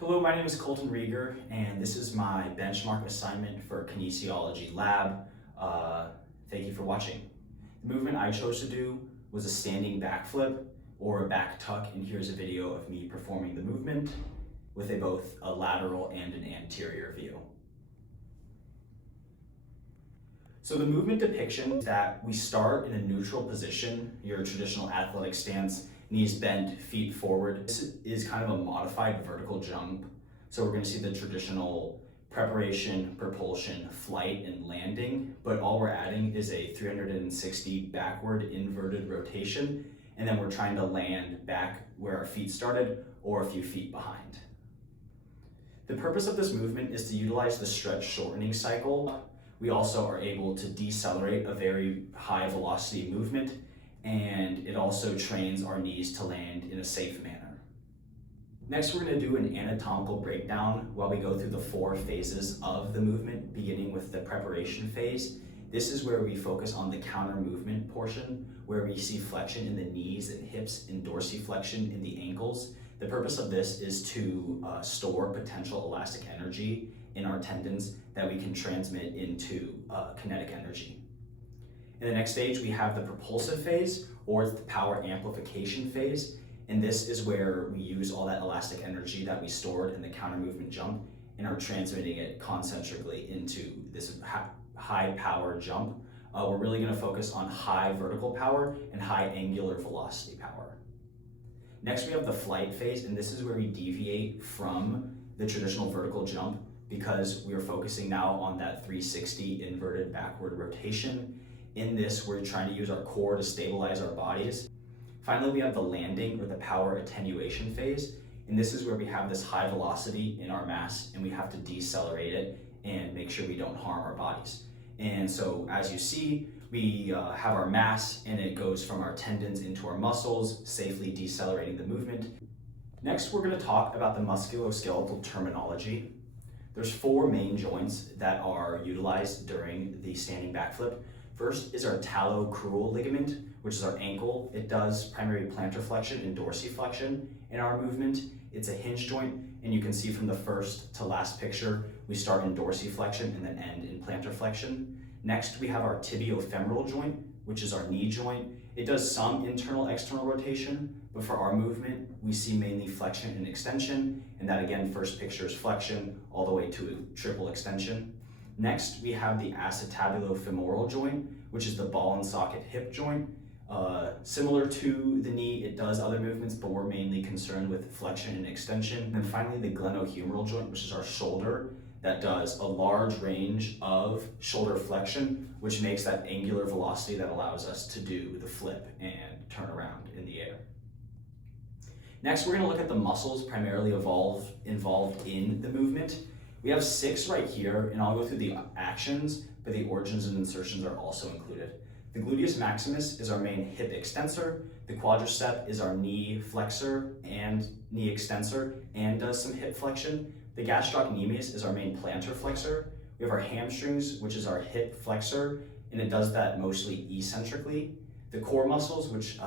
Hello, my name is Colton Rieger, and this is my benchmark assignment for kinesiology lab. Thank you for watching. The movement I chose to do was a standing backflip or a back tuck, and here's a video of me performing the movement with both a lateral and an anterior view. So the movement depiction is that we start in a neutral position, your traditional athletic stance, knees bent, feet forward. This is kind of a modified vertical jump. So we're going to see the traditional preparation, propulsion, flight, and landing, but all we're adding is a 360 backward inverted rotation, and then we're trying to land back where our feet started or a few feet behind. The purpose of this movement is to utilize the stretch shortening cycle. We also are able to decelerate a very high velocity movement, and it also trains our knees to land in a safe manner. Next, we're going to do an anatomical breakdown while we go through the 4 phases of the movement, beginning with the preparation phase. This is where we focus on the counter movement portion, where we see flexion in the knees and hips and dorsiflexion in the ankles. The purpose of this is to store potential elastic energy in our tendons that we can transmit into kinetic energy. In the next stage, we have the propulsive phase, or the power amplification phase, and this is where we use all that elastic energy that we stored in the counter movement jump and are transmitting it concentrically into this high power jump. We're really going to focus on high vertical power and high angular velocity power. Next, we have the flight phase, and this is where we deviate from the traditional vertical jump because we are focusing now on that 360 inverted backward rotation. In this, we're trying to use our core to stabilize our bodies. Finally, we have the landing or the power attenuation phase, and this is where we have this high velocity in our mass and we have to decelerate it and make sure we don't harm our bodies. And so as you see, we have our mass and it goes from our tendons into our muscles, safely decelerating the movement. Next, we're going to talk about the musculoskeletal terminology. There's 4 main joints that are utilized during the standing backflip. First is our talocrural ligament, which is our ankle. It does primary plantar flexion and dorsiflexion in our movement. It's a hinge joint, and you can see from the first to last picture, we start in dorsiflexion and then end in plantar flexion. Next, we have our tibiofemoral joint, which is our knee joint. It does some internal-external rotation, but for our movement, we see mainly flexion and extension, and that again, first picture is flexion all the way to a triple extension. Next, we have the acetabulofemoral joint, which is the ball and socket hip joint. Similar to the knee, it does other movements, but we're mainly concerned with flexion and extension. And then finally, the glenohumeral joint, which is our shoulder, that does a large range of shoulder flexion, which makes that angular velocity that allows us to do the flip and turn around in the air. Next, we're going to look at the muscles primarily involved in the movement. We have 6 right here, and I'll go through the actions, but the origins and insertions are also included. The gluteus maximus is our main hip extensor. The quadricep is our knee flexor and knee extensor and does some hip flexion. The gastrocnemius is our main plantar flexor. We have our hamstrings, which is our hip flexor, and it does that mostly eccentrically. The core muscles, which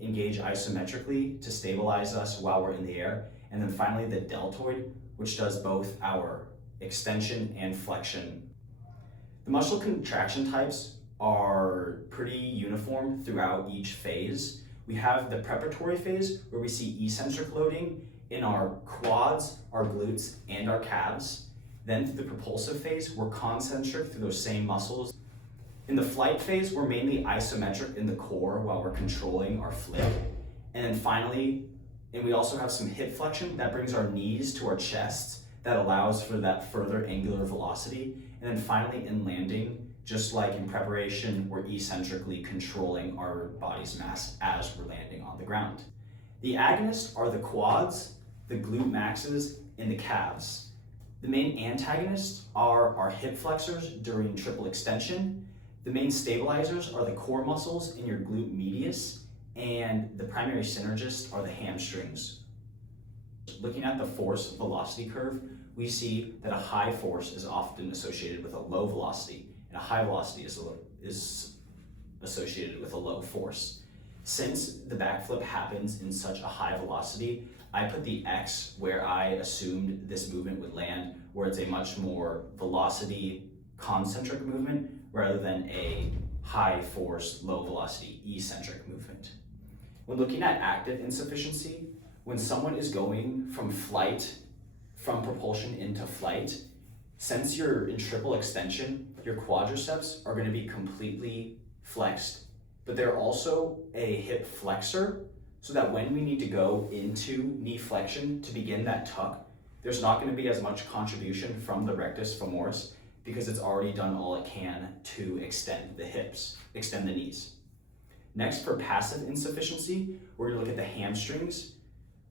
engage isometrically to stabilize us while we're in the air. And then finally the deltoid, which does both our extension and flexion. The muscle contraction types are pretty uniform throughout each phase. We have the preparatory phase where we see eccentric loading in our quads, our glutes, and our calves. Then through the propulsive phase, we're concentric through those same muscles. In the flight phase, we're mainly isometric in the core while we're controlling our flip. And then finally, and we also have some hip flexion that brings our knees to our chests that allows for that further angular velocity. And then finally in landing, just like in preparation, we're eccentrically controlling our body's mass as we're landing on the ground. The agonists are the quads, the glute maxes, and the calves. The main antagonists are our hip flexors during triple extension. The main stabilizers are the core muscles in your glute medius, and the primary synergists are the hamstrings. Looking at the force velocity curve, we see that a high force is often associated with a low velocity, and a high velocity is associated with a low force. Since the backflip happens in such a high velocity, I put the X where I assumed this movement would land, where it's a much more velocity concentric movement rather than a high force, low velocity eccentric movement. When looking at active insufficiency, when someone is going from propulsion into flight, since you're in triple extension, your quadriceps are going to be completely flexed, but they're also a hip flexor, so that when we need to go into knee flexion to begin that tuck, there's not going to be as much contribution from the rectus femoris because it's already done all it can to extend the hips, extend the knees. Next, for passive insufficiency, we're going to look at the hamstrings.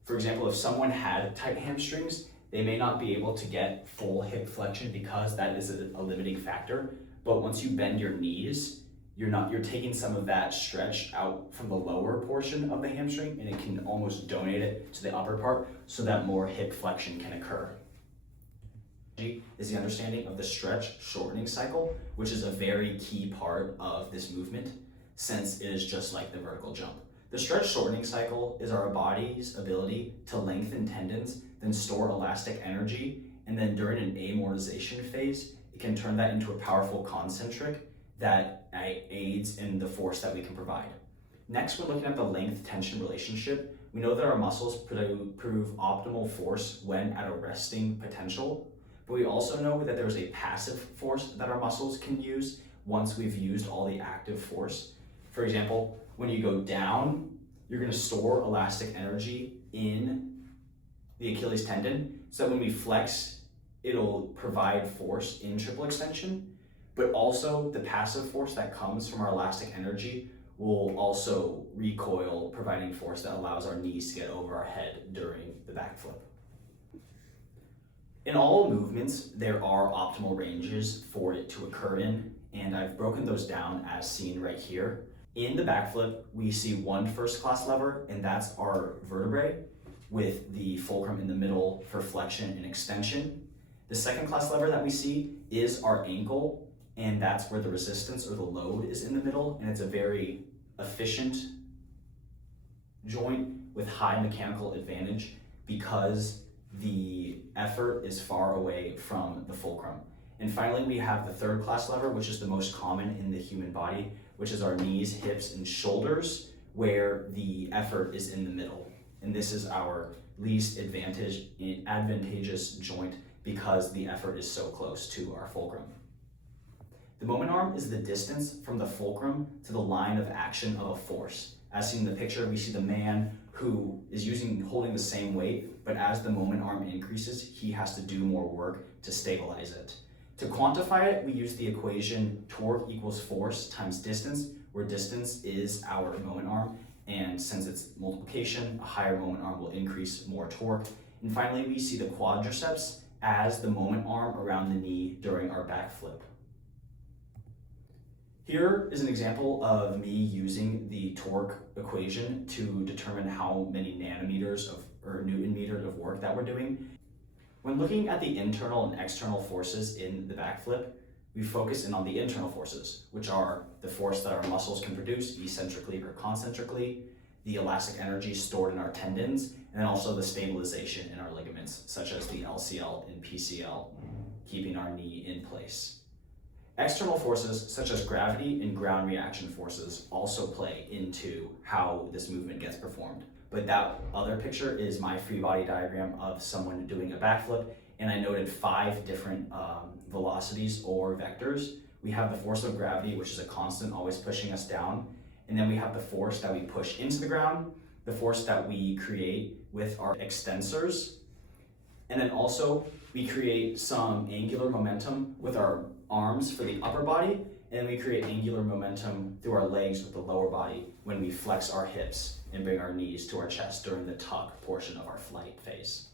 For example, if someone had tight hamstrings, they may not be able to get full hip flexion because that is a limiting factor. But once you bend your knees, you're taking some of that stretch out from the lower portion of the hamstring, and it can almost donate it to the upper part so that more hip flexion can occur. Is the understanding of the stretch shortening cycle, which is a very key part of this movement, since it is just like the vertical jump. The stretch shortening cycle is our body's ability to lengthen tendons, then store elastic energy, and then during an amortization phase, it can turn that into a powerful concentric that aids in the force that we can provide. Next, we're looking at the length-tension relationship. We know that our muscles prove optimal force when at a resting potential, but we also know that there's a passive force that our muscles can use once we've used all the active force. For example, when you go down, you're going to store elastic energy in the Achilles tendon, so that when we flex, it'll provide force in triple extension, but also the passive force that comes from our elastic energy will also recoil, providing force that allows our knees to get over our head during the backflip. In all movements, there are optimal ranges for it to occur in, and I've broken those down as seen right here. In the backflip, we see one first-class lever, and that's our vertebrae, with the fulcrum in the middle for flexion and extension. The second-class lever that we see is our ankle, and that's where the resistance or the load is in the middle, and it's a very efficient joint with high mechanical advantage because the effort is far away from the fulcrum. And finally, we have the third-class lever, which is the most common in the human body, which is our knees, hips, and shoulders, where the effort is in the middle. And this is our least advantageous joint because the effort is so close to our fulcrum. The moment arm is the distance from the fulcrum to the line of action of a force. As seen in the picture, we see the man who is holding the same weight, but as the moment arm increases, he has to do more work to stabilize it. To quantify it, we use the equation torque equals force times distance, where distance is our moment arm, and since it's multiplication, a higher moment arm will increase more torque. And finally, we see the quadriceps as the moment arm around the knee during our backflip. Here is an example of me using the torque equation to determine how many nanometers or Newton meters of work that we're doing. When looking at the internal and external forces in the backflip, we focus in on the internal forces, which are the force that our muscles can produce eccentrically or concentrically, the elastic energy stored in our tendons, and then also the stabilization in our ligaments, such as the LCL and PCL, keeping our knee in place. External forces, such as gravity and ground reaction forces, also play into how this movement gets performed. But that other picture is my free body diagram of someone doing a backflip, and I noted 5 different velocities or vectors. We have the force of gravity, which is a constant, always pushing us down. And then we have the force that we push into the ground, the force that we create with our extensors. And then also we create some angular momentum with our arms for the upper body, and then we create angular momentum through our legs with the lower body when we flex our hips and bring our knees to our chest during the tuck portion of our flight phase.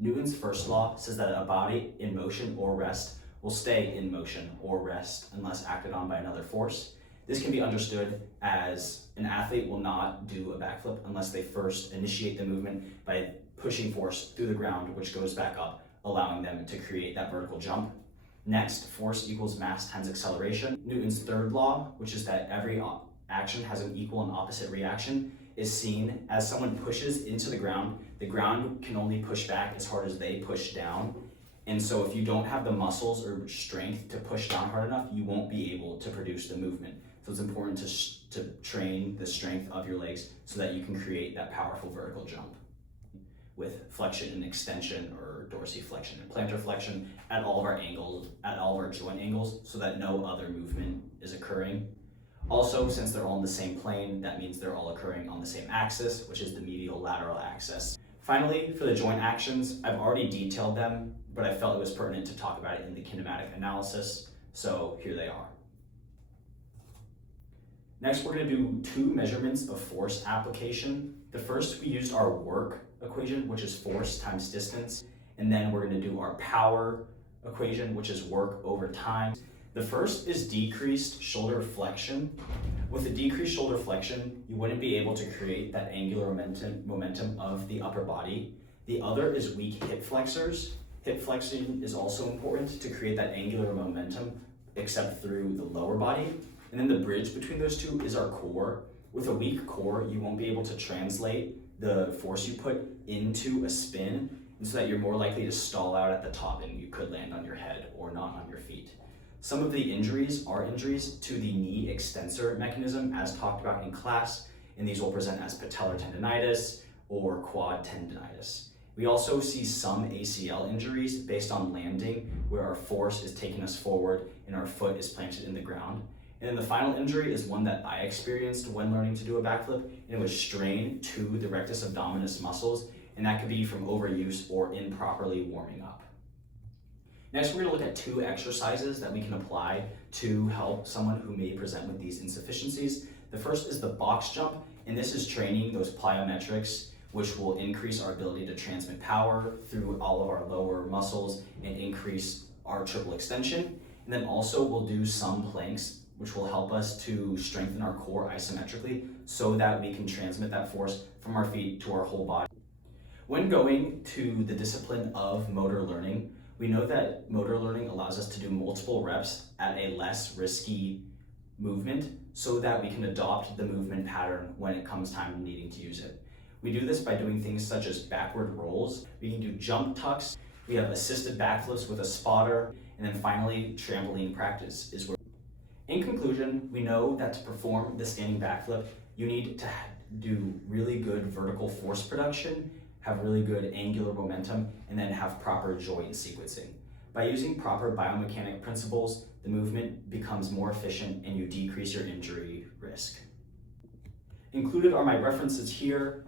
Newton's first law says that a body in motion or rest will stay in motion or rest unless acted on by another force. This can be understood as an athlete will not do a backflip unless they first initiate the movement by pushing force through the ground, which goes back up, allowing them to create that vertical jump. Next, force equals mass times acceleration. Newton's third law, which is that every action has an equal and opposite reaction, is seen as someone pushes into the ground can only push back as hard as they push down. And so if you don't have the muscles or strength to push down hard enough, you won't be able to produce the movement. So it's important to train the strength of your legs so that you can create that powerful vertical jump with flexion and extension, or dorsiflexion and plantar flexion at all of our angles, at all of our joint angles, so that no other movement is occurring. Also, since they're all in the same plane, that means they're all occurring on the same axis, which is the medial lateral axis. Finally, for the joint actions, I've already detailed them, but I felt it was pertinent to talk about it in the kinematic analysis, so here they are. Next, we're going to do two measurements of force application. The first, we used our work equation, which is force times distance, and then we're going to do our power equation, which is work over time. The first is decreased shoulder flexion. With a decreased shoulder flexion, you wouldn't be able to create that angular momentum of the upper body. The other is weak hip flexors. Hip flexion is also important to create that angular momentum, except through the lower body. And then the bridge between those two is our core. With a weak core, you won't be able to translate the force you put into a spin, and so that you're more likely to stall out at the top and you could land on your head or not on your feet. Some of the injuries are injuries to the knee extensor mechanism, as talked about in class, and these will present as patellar tendonitis or quad tendonitis. We also see some ACL injuries based on landing, where our force is taking us forward and our foot is planted in the ground. And then the final injury is one that I experienced when learning to do a backflip, and it was strain to the rectus abdominis muscles, and that could be from overuse or improperly warming up. Next, we're going to look at two exercises that we can apply to help someone who may present with these insufficiencies. The first is the box jump, and this is training those plyometrics, which will increase our ability to transmit power through all of our lower muscles and increase our triple extension. And then also we'll do some planks, which will help us to strengthen our core isometrically so that we can transmit that force from our feet to our whole body. When going to the discipline of motor learning, we know that motor learning allows us to do multiple reps at a less risky movement so that we can adopt the movement pattern when it comes time to needing to use it. We do this by doing things such as backward rolls. We can do jump tucks. We have assisted backflips with a spotter. And then finally, trampoline practice is where. In conclusion, we know that to perform the standing backflip, you need to do really good vertical force production, have really good angular momentum, and then have proper joint sequencing. By using proper biomechanic principles, the movement becomes more efficient and you decrease your injury risk. Included are my references here.